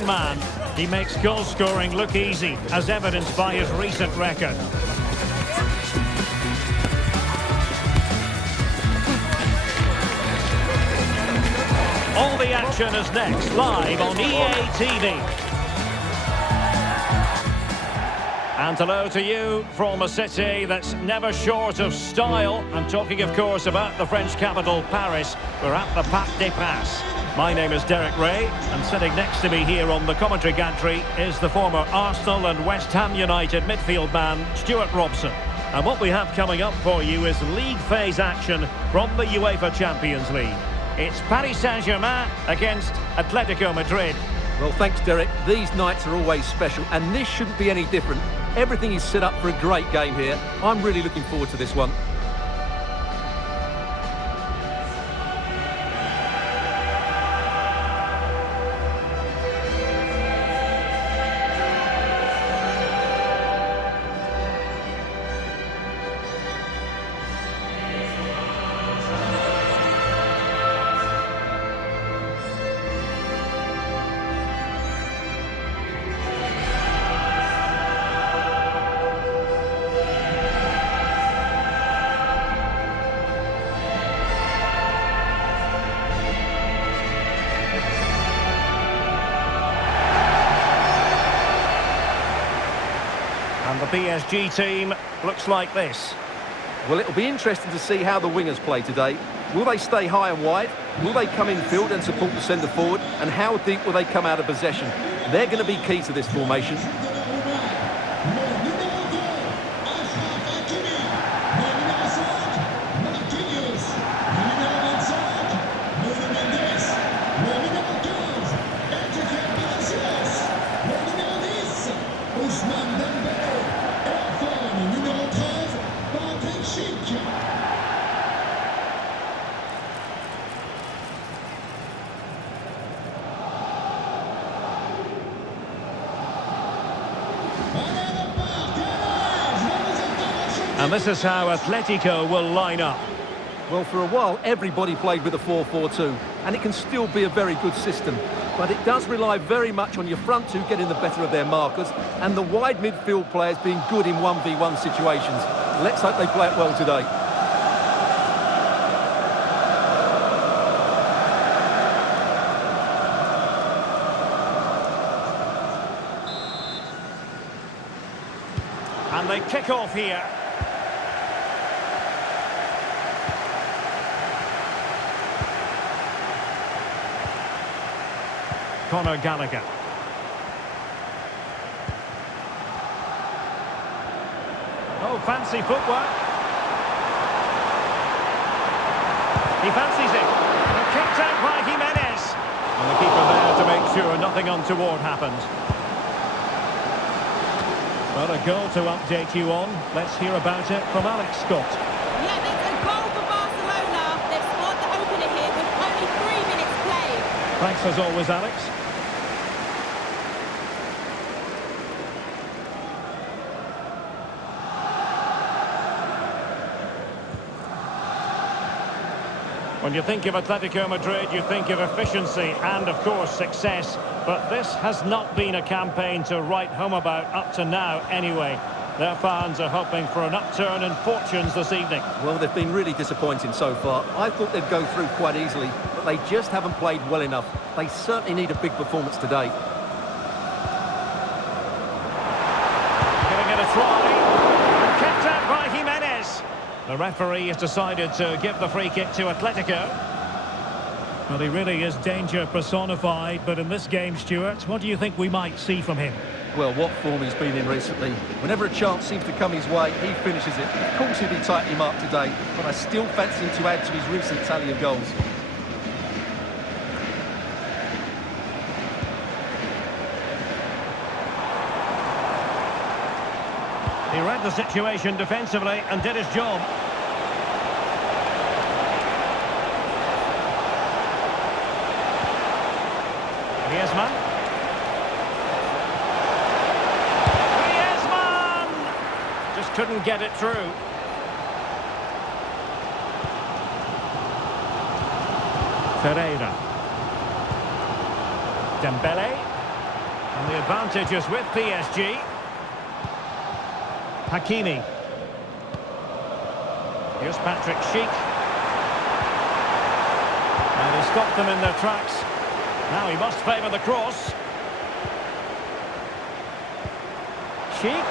young man. He makes goal scoring look easy, as evidenced by his recent record. All the action is next, live on EA TV. And hello to you from a city that's never short of style. I'm talking, of course, about the French capital, Paris. We're at the Parc des Princes. My name is Derek Ray, and sitting next to me here on the commentary gantry is the former Arsenal and West Ham United midfield man, Stuart Robson. And what we have coming up for you is league phase action from the UEFA Champions League. It's Paris Saint-Germain against Atletico Madrid. Well, thanks, Derek. These nights are always special, and this shouldn't be any different. Everything is set up for a great game here. I'm really looking forward to this one. And the PSG team looks like this. Well, it'll be interesting to see how the wingers play today. Will they stay high and wide? Will they come in field and support the centre forward? And how deep will they come out of possession? They're going to be key to this formation. And this is how Atletico will line up. Well, for a while, everybody played with a 4-4-2, and it can still be a very good system. But it does rely very much on your front two getting the better of their markers, and the wide midfield players being good in 1v1 situations. Let's hope they play it well today. And they kick off here. Conor Gallagher. Oh, fancy footwork. He fancies it. And kicked out by Jimenez. And the keeper there to make sure nothing untoward happens. Well, a goal to update you on. Let's hear about it from Alex Scott. Yeah, it's a goal for Barcelona. They've scored the opener here with only 3 minutes played. Thanks as always, Alex. When you think of Atletico Madrid, you think of efficiency and, of course, success. But this has not been a campaign to write home about up to now anyway. Their fans are hoping for an upturn in fortunes this evening. Well, they've been really disappointing so far. I thought they'd go through quite easily, but they just haven't played well enough. They certainly need a big performance today. Giving it a try. Kept out by Jimenez. The referee has decided to give the free kick to Atletico. Well, he really is danger personified, but in this game, Stuart, what do you think we might see from him? Well, what form he's been in recently. Whenever a chance seems to come his way, he finishes it. Of course he'll be tightly marked today, but I still fancy him to add to his recent tally of goals. He read the situation defensively and did his job. Griezmann. Griezmann! Just couldn't get it through. Ferreira. Dembele. advantage is with PSG. Hakimi. Here's Patrick Schick. And he stopped them in their tracks. Now he must favour the cross. Schick.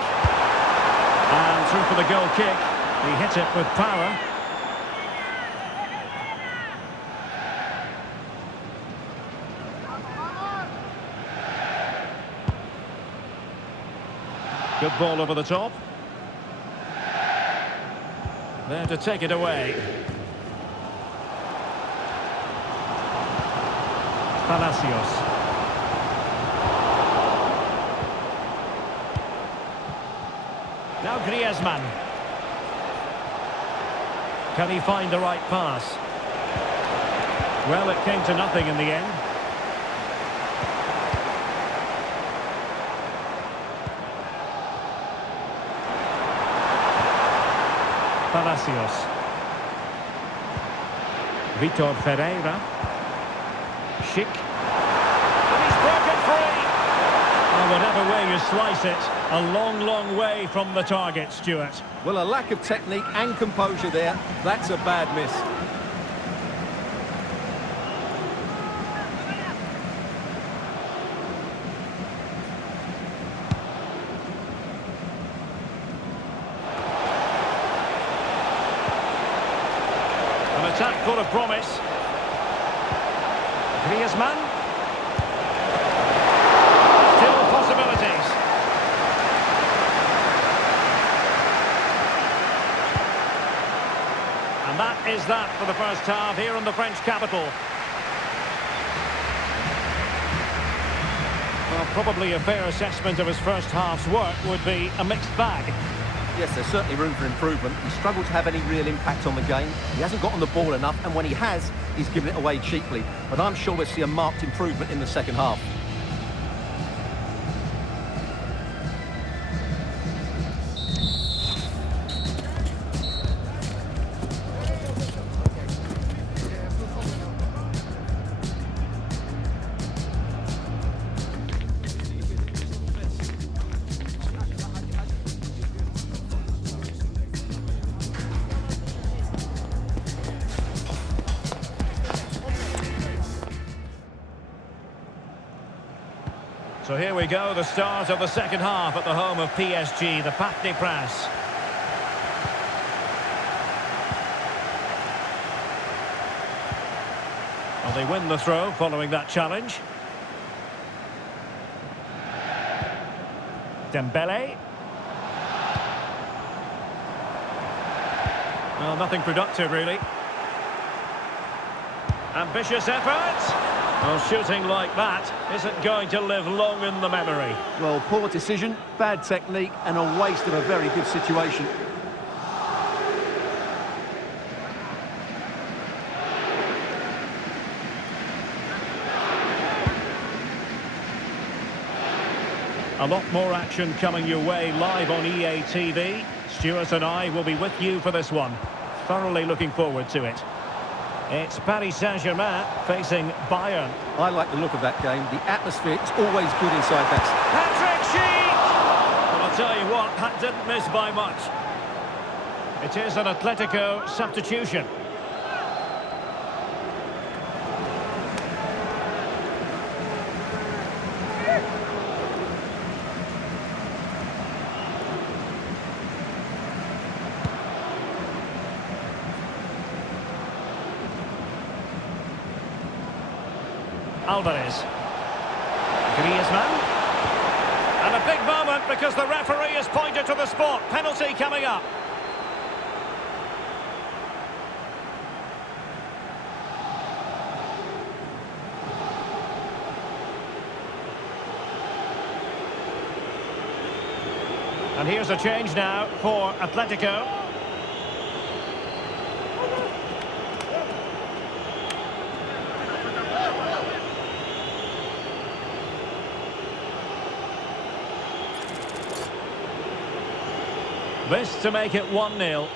And through for the goal kick. He hit it with power. Good ball over the top. There to take it away. Palacios. Now Griezmann. Can he find the right pass? Well, it came to nothing in the end. Palacios. Vitor Ferreira. Schick. And he's broken free. And whatever way you slice it, a long, long way from the target, Stuart. Well, a lack of technique and composure there. That's a bad miss. An attack full of promise. Griezmann. Still possibilities. And that is that for the first half here in the French capital. Well, probably a fair assessment of his first half's work would be a mixed bag. Yes, there's certainly room for improvement. He struggled to have any real impact on the game. He hasn't got on the ball enough, and when he has, he's given it away cheaply. But I'm sure we'll see a marked improvement in the second half. So here we go, the start of the second half at the home of PSG, the Parc des Princes. Well, they win the throw following that challenge. Dembele. Well, nothing productive, really. Ambitious effort. Well, shooting like that isn't going to live long in the memory. Well, poor decision, bad technique, and a waste of a very good situation. A lot more action coming your way live on EA TV. Stuart and I will be with you for this one. Thoroughly looking forward to it. It's Paris Saint-Germain facing Bayern. I like the look of that game. The atmosphere is always good inside that. Patrick Schick! Well, I'll tell you what, that didn't miss by much. It is an Atletico substitution. Alvarez. Griezmann. And a big moment because the referee has pointed to the spot. Penalty coming up. And here's a change now for Atletico. This to make it 1-0. Save,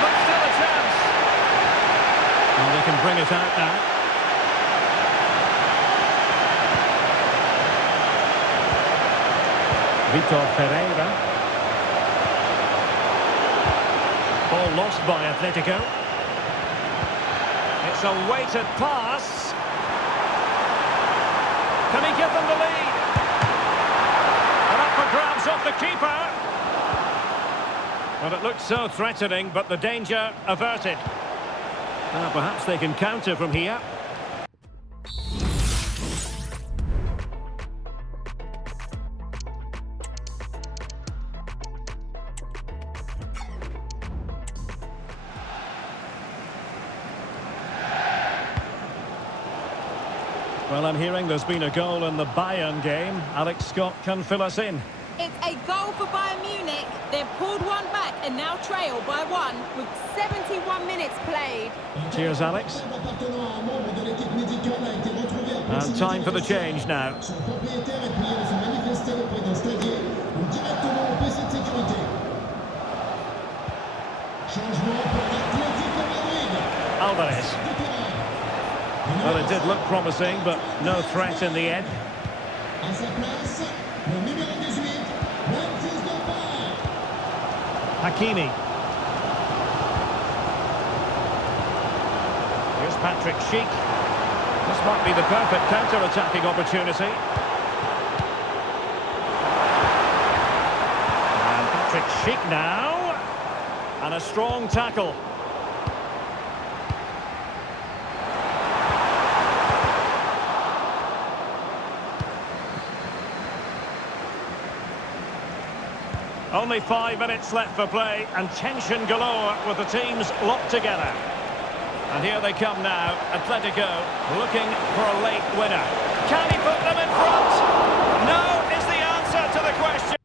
but still a chance. Well, they can bring it out now. Vitor Pereira. Ball lost by Atletico. It's a weighted pass. Can he give them the lead? And up for grabs off the keeper. Well, it looked so threatening, but the danger averted. Now, perhaps they can counter from here. Well, I'm hearing there's been a goal in the Bayern game. Alex Scott can fill us in. It's a goal for Bayern Munich. They've pulled one back and now trail by one with 71 minutes played. Cheers, Alex. And time for the change now. Alvarez. Well, it did look promising, but no threat in the end. Hakimi. Here's Patrick Schick. This might be the perfect counter-attacking opportunity. And Patrick Schick now. And a strong tackle. Only 5 minutes left for play, and tension galore with the teams locked together. And here they come now, Atletico looking for a late winner. Can he put them in front? No is the answer to the question.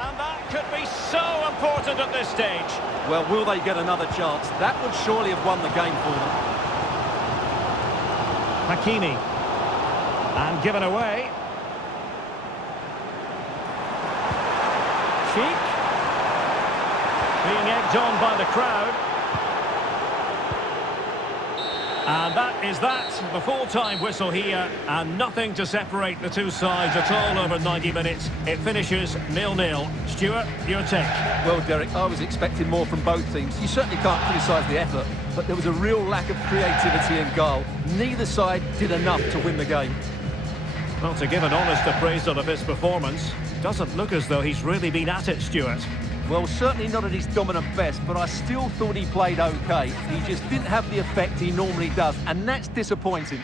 And that could be so important at this stage. Well, will they get another chance? That would surely have won the game for them. Hakimi. And given away. Schick. Being egged on by the crowd. And that is that. The full-time whistle here. And nothing to separate the two sides at all over 90 minutes. It finishes 0-0. Stuart, your take. Well, Derek, I was expecting more from both teams. You certainly can't criticise the effort, but there was a real lack of creativity in goal. Neither side did enough to win the game. Well, to give an honest appraisal of his performance, doesn't look as though he's really been at it, Stuart. Well, certainly not at his dominant best, but I still thought he played okay. He just didn't have the effect he normally does, and that's disappointing.